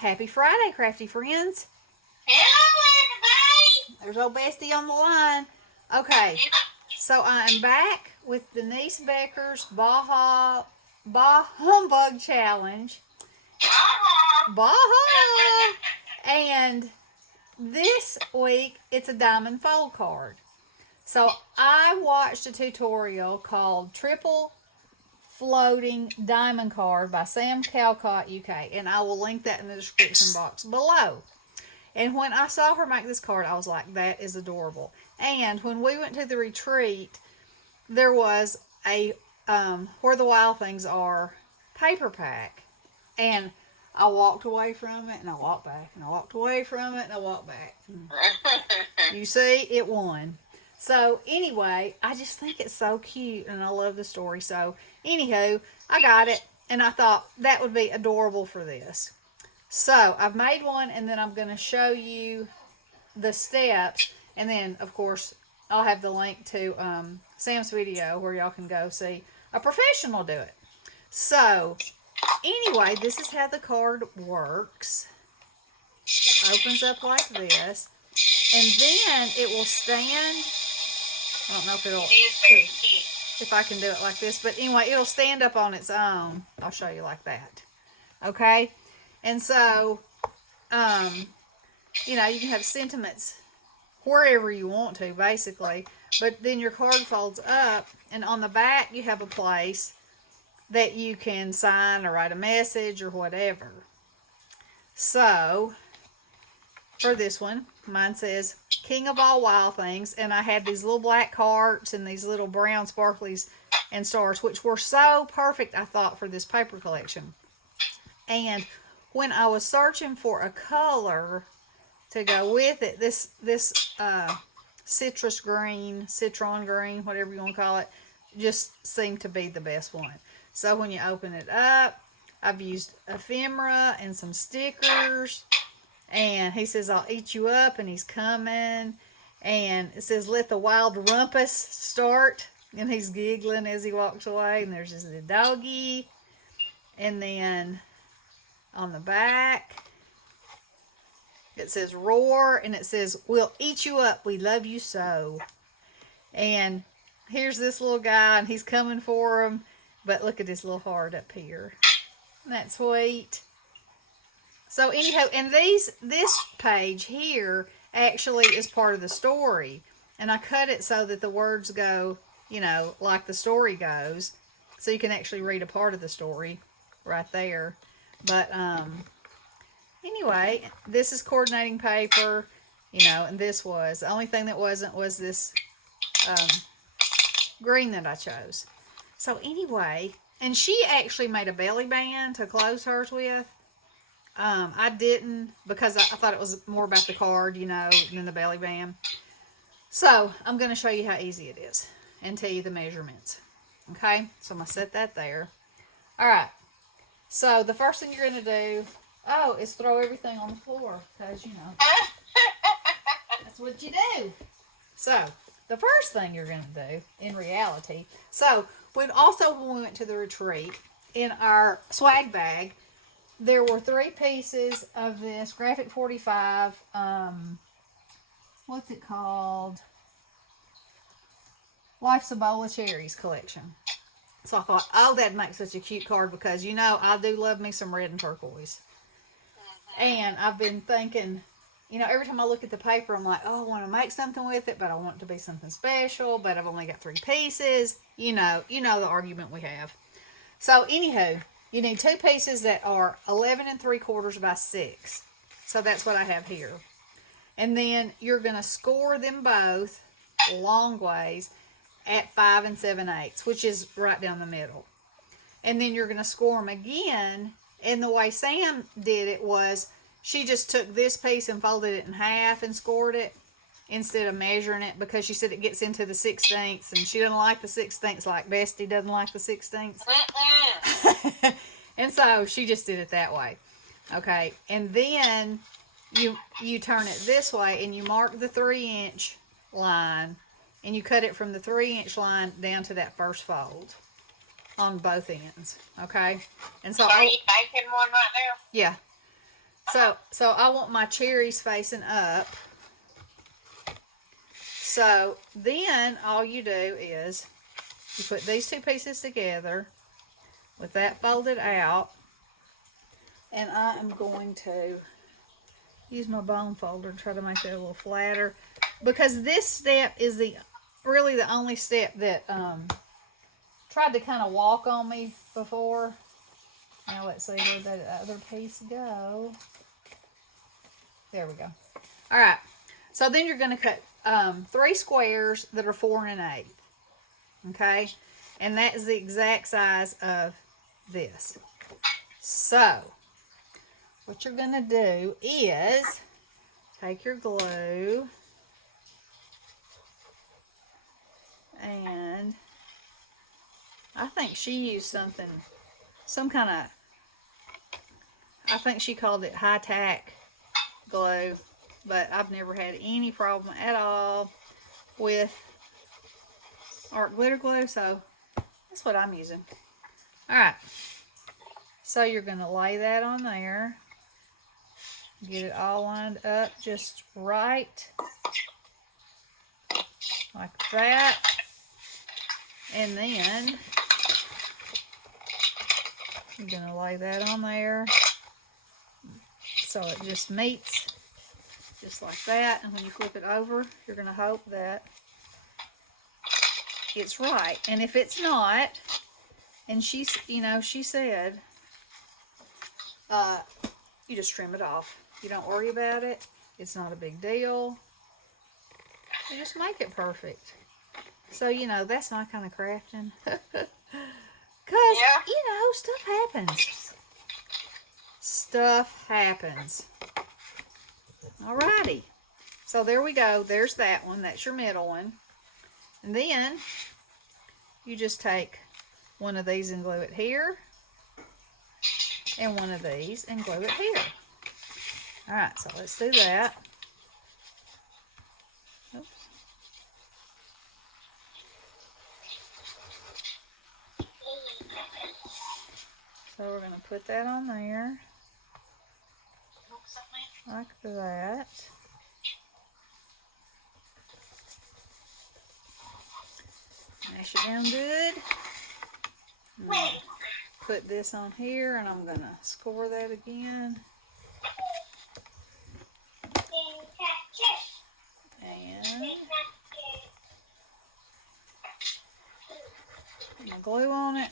Happy Friday, Crafty Friends. Hello, There's old Bestie on the line. Okay, everybody. so I am back with Denise Becker's Bah Humbug Challenge. Baha! And this week it's a diamond fold card. So I watched a tutorial called Triple Floating Diamond Card by Sam Calcott UK, and I will link that in the description box below. And when I saw her make this card, I was like, that is adorable. And when we went to the retreat, there was a Where the Wild Things Are paper pack. And I walked away from it, and I walked back, and I walked away from it, and I walked back. You see, it won. So anyway, I just think it's so cute, and I love the story. So anywho, I got it, and I thought that would be adorable for this. So I've made one, and then I'm going to show you the steps, and then of course I'll have the link to Sam's video where y'all can go see a professional do it. So anyway, this is how the card works. It opens up like this, and then it will stand. I don't know if it'll, It is very cute. if I can do it like this, but anyway, it'll stand up on its own. I'll show you like that. Okay, and so you know, you can have sentiments wherever you want to, basically. But then your card folds up, and on the back you have a place that you can sign or write a message or whatever. So for this one, mine says King of All Wild Things, and I had these little black hearts and these little brown sparklies and stars, which were so perfect, I thought, for this paper collection. And when I was searching for a color to go with it, this citrus green, citron green, whatever you want to call it, just seemed to be the best one. So when you open it up, I've used ephemera and some stickers, and he says, I'll eat you up, and he's coming, and it says, let the wild rumpus start, and he's giggling as he walks away, and there's just the doggy, and then on the back, it says roar, and it says, we'll eat you up, we love you so. And here's this little guy, and he's coming for him, but look at his little heart up here. Isn't that sweet? So anyhow, and this page here actually is part of the story, and I cut it so that the words go, you know, like the story goes, so you can actually read a part of the story right there. But anyway, this is coordinating paper, you know, and this was the only thing that wasn't was this green that I chose. So anyway, and she actually made a belly band to close hers with. I didn't, because I thought it was more about the card, you know, than the belly band. So I'm going to show you how easy it is and tell you the measurements. Okay, so I'm going to set that there. All right, so the first thing you're going to do, is throw everything on the floor, because, you know, that's what you do. So the first thing you're going to do, in reality, so when we went to the retreat, in our swag bag, there were 3 pieces of this Graphic 45, what's it called? Life's a Bowl of Cherries collection. So I thought, that'd make such a cute card, because, you know, I do love me some red and turquoise. And I've been thinking, you know, every time I look at the paper, I'm like, I want to make something with it, but I want it to be something special, but I've only got 3 pieces. You know the argument we have. So anywho, you need 2 pieces that are 11 3/4 by 6. So that's what I have here. And then you're going to score them both long ways at 5 7/8, which is right down the middle. And then you're going to score them again. And the way Sam did it was, she just took this piece and folded it in half and scored it instead of measuring it, because she said it gets into the 16ths, and she doesn't like the 16ths like Bestie doesn't like the 16ths. And so she just did it that way. Okay, and then you turn it this way, and you mark the 3-inch line, and you cut it from the 3-inch line down to that first fold on both ends. Okay, and so Are you making one right now? yeah. So I want my cherries facing up. So then all you do is you put these two pieces together with that folded out, and I am going to use my bone folder and try to make it a little flatter, because this step is really the only step that tried to kind of walk on me before. Now let's see where that other piece go. There we go. All right. So then you're going to cut 3 squares that are 4 1/8. Okay, and that is the exact size of this. So what you're going to do is take your glue and I think she used some kind of, I think she called it high-tack glue, but I've never had any problem at all with art glitter glue, so that's what I'm using. Alright, so you're going to lay that on there, get it all lined up just right, like that, and then you're going to lay that on there so it just meets just like that, and when you flip it over, you're going to hope that it's right. And if it's not, and she said, you just trim it off. You don't worry about it. It's not a big deal. You just make it perfect. So, that's my kind of crafting. Because, stuff happens. Stuff happens. Alrighty. So there we go. There's that one. That's your middle one. And then you just take one of these and glue it here. And one of these and glue it here. Alright, so let's do that. Oops. So we're going to put that on there. Like that. Mash it down good. Put this on here, and I'm going to score that again. And put my glue on it.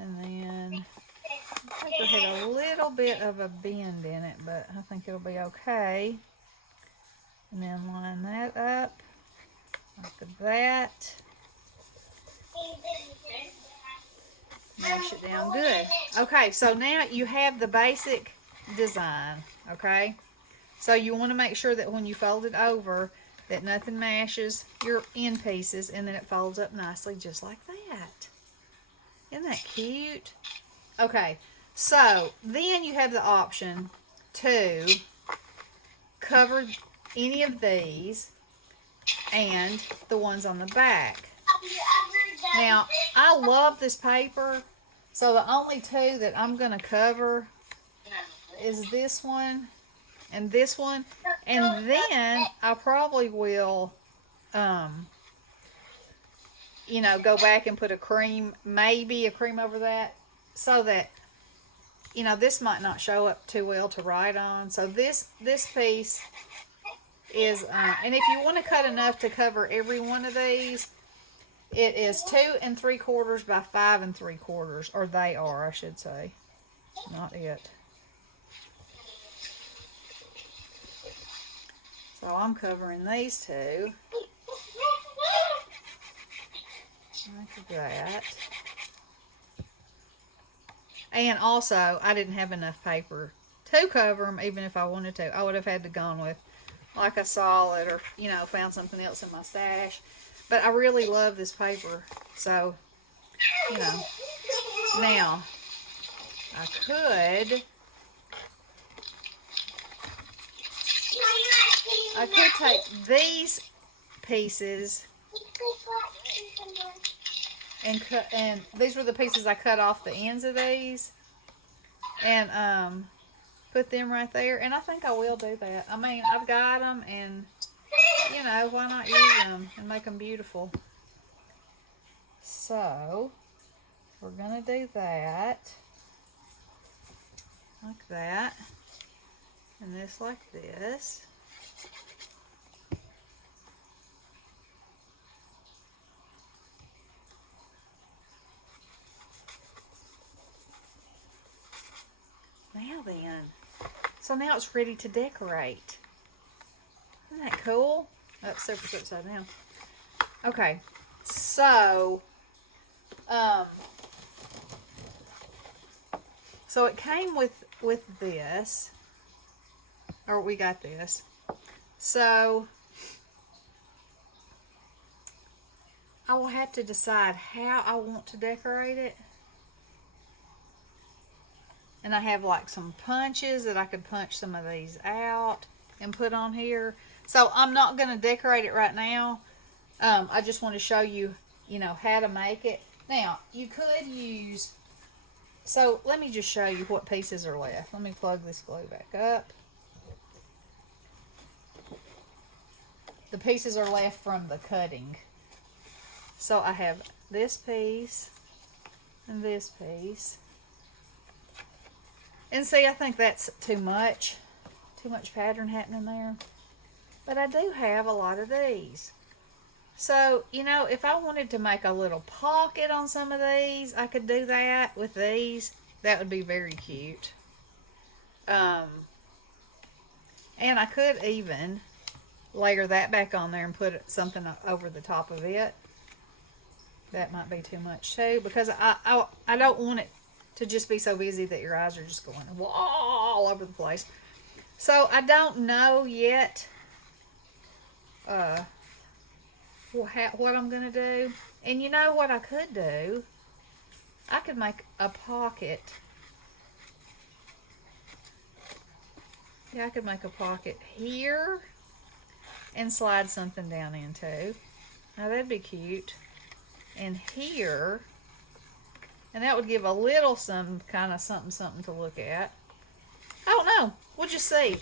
And then I think it had a little bit of a bend in it, but I think it'll be okay. And then line that up like that. Mash it down good. Okay, so now you have the basic design, okay? So you want to make sure that when you fold it over, that nothing mashes your end pieces, and then it folds up nicely just like that. Isn't that cute? Okay, so then you have the option to cover any of these and the ones on the back. Now, I love this paper, so the only two that I'm going to cover is this one and this one. And then I probably will, go back and put maybe a cream over that, so that, this might not show up too well to write on. So this piece is, and if you want to cut enough to cover every one of these, it is 2 3/4 by 5 3/4, or they are, I should say, not it. So I'm covering these two. Like that. And also, I didn't have enough paper to cover them, even if I wanted to. I would have had to gone with like a solid, or found something else in my stash. But I really love this paper, so now I could take these pieces and cut, and these were the pieces I cut off the ends of these. and put them right there. And I think I will do that. I mean, I've got them, and you know, why not use them and make them beautiful? So we're gonna do that like that, and this like this. Now then, so now it's ready to decorate. Isn't that cool? That's super upside down. Okay, so so it came with this, or we got this. So I will have to decide how I want to decorate it. And I have like some punches that I could punch some of these out and put on here. So I'm not going to decorate it right now. I just want to show you, you know, how to make it. Now, you could use, so let me just show you what pieces are left. Let me plug this glue back up. The pieces are left from the cutting. So I have this piece and this piece. And see, I think that's too much pattern happening there. But I do have a lot of these. So, you know, if I wanted to make a little pocket on some of these, I could do that with these. That would be very cute. And I could even layer that back on there and put something over the top of it. That might be too much too, because I don't want it to just be so busy that your eyes are just going all over the place. So I don't know yet what I'm going to do. And you know what I could do? I could make a pocket. Yeah, I could make a pocket here and slide something down into. Now that'd be cute. And here, and that would give a little some kind of something to look at. I don't know. We'll just see.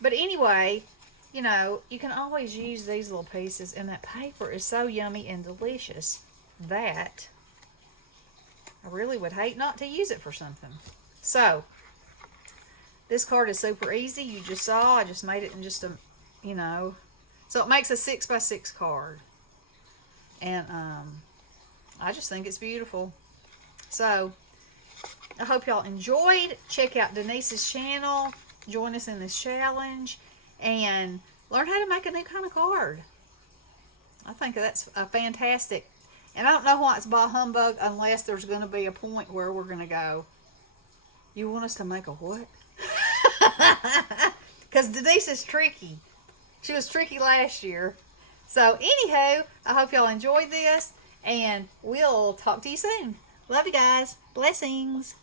But anyway, you know, you can always use these little pieces, and that paper is so yummy and delicious that I really would hate not to use it for something. So, this card is super easy. You just saw, I just made it in just a, you know, so it makes a 6x6 card. And I just think it's beautiful. So, I hope y'all enjoyed. Check out Denise's channel. Join us in this challenge. And learn how to make a new kind of card. I think that's a fantastic. And I don't know why it's bah humbug unless there's going to be a point where we're going to go, you want us to make a what? Because Denise is tricky. She was tricky last year. So, anywho, I hope y'all enjoyed this. And we'll talk to you soon. Love you guys. Blessings.